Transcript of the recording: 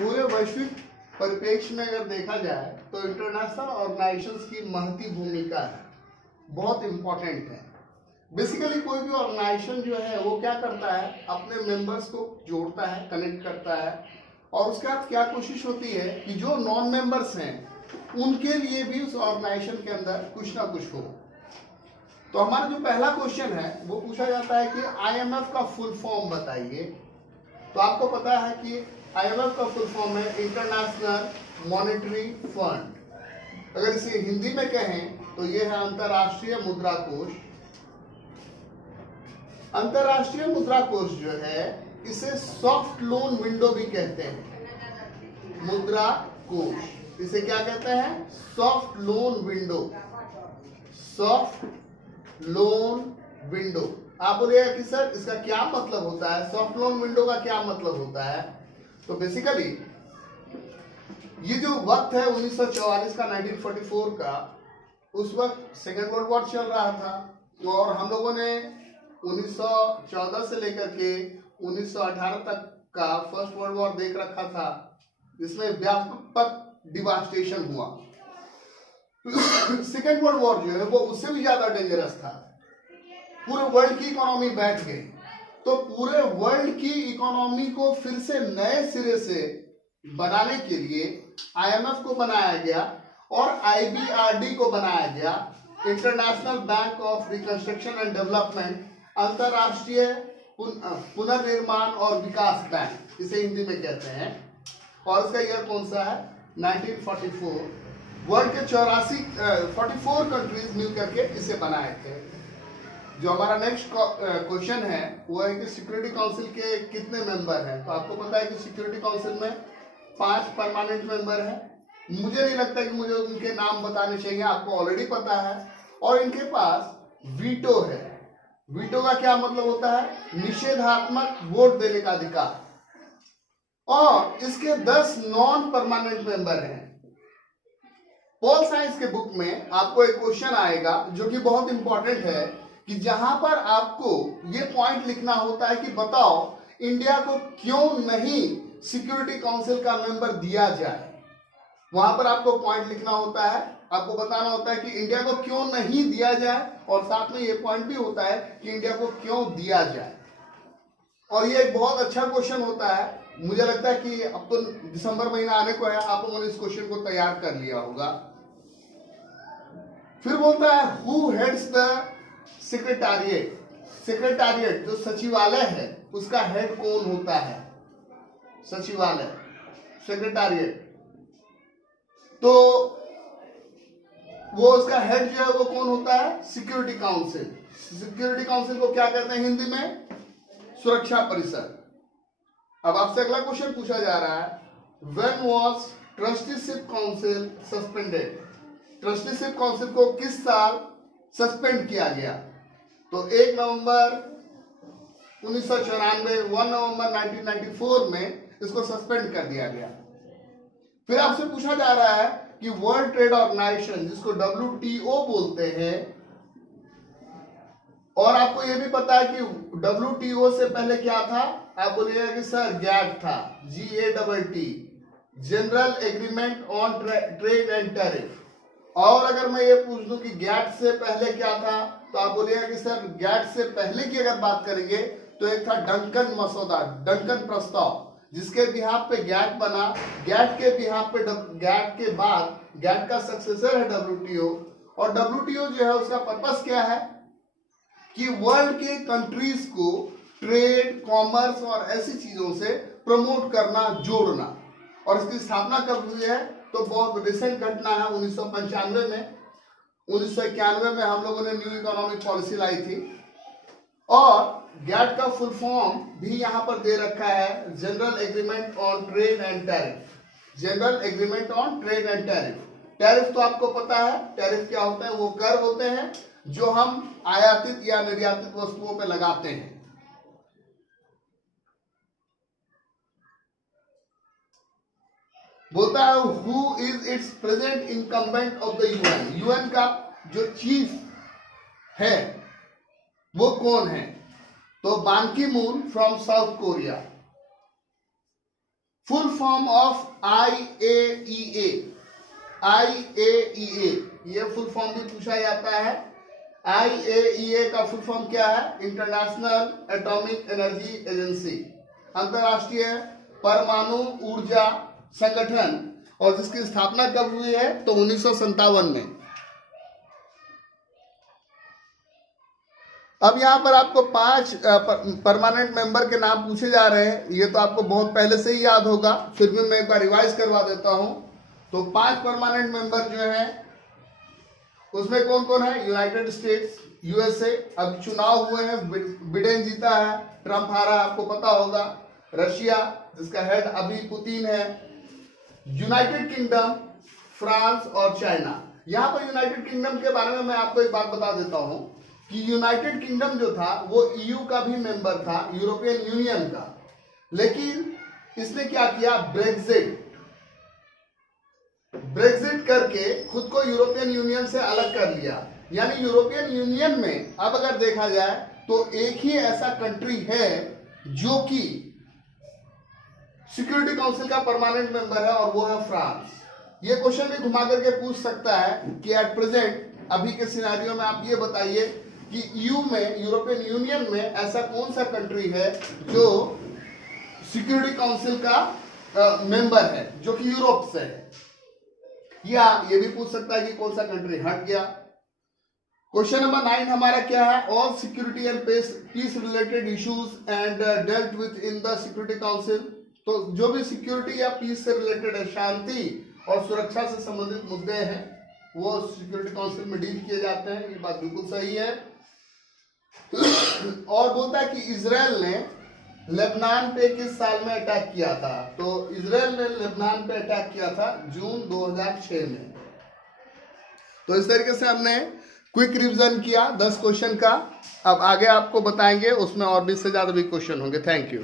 पूरे वैश्विक परिप्रेक्ष्य में अगर देखा जाए तो इंटरनेशनल ऑर्गेनाइजेशंस की महती भूमिका है, बहुत इंपॉर्टेंट है। बेसिकली कोई भी ऑर्गेनाइजेशन जो है वो क्या करता है, अपने मेंबर्स को जोड़ता है, कनेक्ट करता है, और उसके बाद क्या कोशिश होती है कि जो नॉन मेंबर्स हैं उनके लिए भी उस ऑर्गेनाइजेशन के अंदर कुछ ना कुछ हो। तो हमारा जो पहला क्वेश्चन है वो पूछा जाता है कि आईएमएफ का फुल फॉर्म बताइए। तो आपको पता है कि आईएमएफ का फुल फॉर्म है इंटरनेशनल मॉनेटरी फंड। अगर इसे हिंदी में कहें तो ये है अंतरराष्ट्रीय मुद्रा कोष। अंतरराष्ट्रीय मुद्रा कोष जो है इसे सॉफ्ट लोन विंडो भी कहते हैं। मुद्रा कोष इसे क्या कहते हैं? Soft loan window. Soft loan window. आप बोलिएगा कि सर इसका क्या मतलब होता है, सॉफ्ट लोन विंडो का क्या मतलब होता है? तो बेसिकली ये जो वक्त है 1944 का, 1944 का, उस वक्त सेकेंड वर्ल्ड वॉर चल रहा था और हम लोगों ने 1914 से लेकर के 1918 तक का फर्स्ट वर्ल्ड वॉर देख रखा था, जिसमें व्यापक डिवास्टेशन हुआ। सेकेंड वर्ल्ड वॉर जो है वो उससे भी ज्यादा डेंजरस था। पूरे वर्ल्ड की इकोनॉमी बैठ गई। तो पूरे वर्ल्ड की इकोनॉमी को फिर से नए सिरे से बनाने के लिए आईएमएफ को बनाया गया और आईबीआरडी को बनाया गया, international bank of reconstruction and development, अंतरराष्ट्रीय पुनर्निर्माण और विकास बैंक इसे हिंदी में कहते हैं। और इसका ईयर कौन सा है? 1944। वर्ल्ड के 44 कंट्रीज मिल करके इसे बनाए थे। जो हमारा नेक्स्ट क्वेश्चन है वो है कि सिक्योरिटी काउंसिल के कितने मेंबर हैं? तो आपको पता है कि सिक्योरिटी काउंसिल में 5 परमानेंट मेंबर हैं। मुझे नहीं लगता कि मुझे उनके नाम बताने चाहिए, आपको ऑलरेडी पता है। और इनके पास वीटो है। वीटो का क्या मतलब होता है? निषेधात्मक वोट देने का अधिकार। और इसके 10 नॉन परमानेंट मेंबर हैं। पॉल साइंस के बुक में आपको एक क्वेश्चन आएगा जो कि बहुत इंपॉर्टेंट है, कि जहां पर आपको ये पॉइंट लिखना होता है कि बताओ इंडिया को क्यों नहीं सिक्योरिटी काउंसिल का मेंबर दिया जाए। वहां पर आपको पॉइंट लिखना होता है, आपको बताना होता है कि इंडिया को क्यों नहीं दिया जाए, और साथ में ये पॉइंट भी होता है कि इंडिया को क्यों दिया जाए। और ये एक बहुत अच्छा क्वेश्चन होता है। मुझे लगता है कि अब तो दिसंबर महीना आने को है, आप लोगों ने इस क्वेश्चन को तैयार कर लिया होगा। फिर बोलता है who heads the secretariat. Secretariat जो सचिवालय है उसका हेड कौन होता है? सचिवालय, सेक्रेटारिएट। तो वो उसका हेड जो है वो कौन होता है? Security council. सिक्योरिटी काउंसिल को क्या कहते हैं हिंदी में? सुरक्षा परिषद। अब आपसे अगला क्वेश्चन पूछा जा रहा है, when was trusteeship council suspended? Trusteeship council को किस साल सस्पेंड किया गया? तो 1 नवंबर 1994, 1 नवंबर 1994 में इसको सस्पेंड कर दिया गया। फिर आपसे पूछा जा रहा है कि वर्ल्ड ट्रेड ऑर्गेनाइजेशन, जिसको WTO बोलते हैं, और आपको यह भी पता है कि WTO से पहले क्या था? आप बोलिएगा कि सर गैट था, GATT, general agreement on trade and tariff. और अगर मैं ये पूछ दूं कि गैट से पहले क्या था, तो आप बोलिएगा कि सर गैट से पहले की अगर बात करेंगे तो एक था डंकन मसौदा, डंकन प्रस्ताव, जिसके बिहाफ पे गैट बना। गैट के बिहाफ पे, गैट के बाद गैट का सक्सेसर है WTO। और WTO जो है उसका पर्पस क्या है? कि वर्ल्ड के कंट्रीज को ट्रेड, कॉमर्स और ऐसी चीजों से प्रमोट करना, जोड़ना। और इसकी स्थापना कब हुई है? तो बहुत रिसेंट घटना है, 1995 में। 1991 में हम लोगों ने न्यू इकोनॉमिक पॉलिसी लाई थी। और गैट का फुल फॉर्म भी यहां पर दे रखा है, general agreement on trade and tariff. General agreement on trade and tariff. Tariff तो आपको पता है, टैरिफ क्या होते हैं? वो कर होते हैं जो हम आयातित या निर्यातित वस्तुओं पर लगाते हैं। बोलता है who is it's present incumbent of the UN। UN का जो चीफ है वो कौन है? तो बान की moon from south Korea. Full form of IAEA। IAEA ये फुल फॉर्म भी पूछा जाता है। IAEA का फुल फॉर्म क्या है? इंटरनेशनल एटॉमिक एनर्जी एजेंसी, अंतरराष्ट्रीय परमाणु ऊर्जा संगठन, और जिसकी स्थापना कब हुई है? तो 1957 में। अब यहाँ पर आपको 5 परमानेंट मेंबर के नाम पूछे जा रहे हैं। ये तो आपको बहुत पहले से ही याद होगा, फिर भी मैं एक बार रिवाइज करवा देता हूं। तो 5 परमानेंट मेंबर जो हैं उसमें कौन कौन है? यूनाइटेड स्टेट्स, USA, अब चुनाव हुए हैं, बिडेन जीता है, ट्रंप हारा, आपको पता होगा। रशिया जिसका हेड अभी पुतिन है, यूनाइटेड किंगडम, फ्रांस और चाइना। यहां पर यूनाइटेड किंगडम के बारे में मैं आपको एक बात बता देता हूं कि यूनाइटेड किंगडम जो था वो EU का भी मेंबर था, यूरोपियन यूनियन का, लेकिन इसने क्या किया? ब्रेक्जिट करके खुद को यूरोपियन यूनियन से अलग कर लिया। यानी यूरोपियन यूनियन में अब अगर देखा जाए तो एक ही ऐसा कंट्री है जो कि सिक्योरिटी काउंसिल का परमानेंट मेंबर है, और वो है फ्रांस। ये क्वेश्चन भी घुमा करके पूछ सकता है कि एट प्रेजेंट अभी के सिनेरियो में आप ये बताइए कि EU में, यूरोपियन यूनियन में ऐसा कौन सा कंट्री है जो सिक्योरिटी काउंसिल का मेंबर है, जो कि यूरोप से है। या ये भी पूछ सकता है कि कौन सा कंट्री हट गया। क्वेश्चन नंबर 9 हमारा क्या है? All security and peace related issues and dealt with in the security council. तो जो भी सिक्योरिटी या पीस से रिलेटेड है, शांति और सुरक्षा से संबंधित मुद्दे हैं, वो सिक्योरिटी काउंसिल में डील किए जाते हैं। ये बात बिल्कुल सही है। और बोलता है कि इजराइल ने लेबनान पे किस साल में अटैक किया था? तो इजराइल ने लेबनान पे अटैक किया था जून 2006 में। तो इस तरीके से हमने क्विक रिवीजन किया 10 क्वेश्चन का। अब आगे आपको बताएंगे, उसमें और भी इससे ज्यादा भी क्वेश्चन होंगे। Thank you.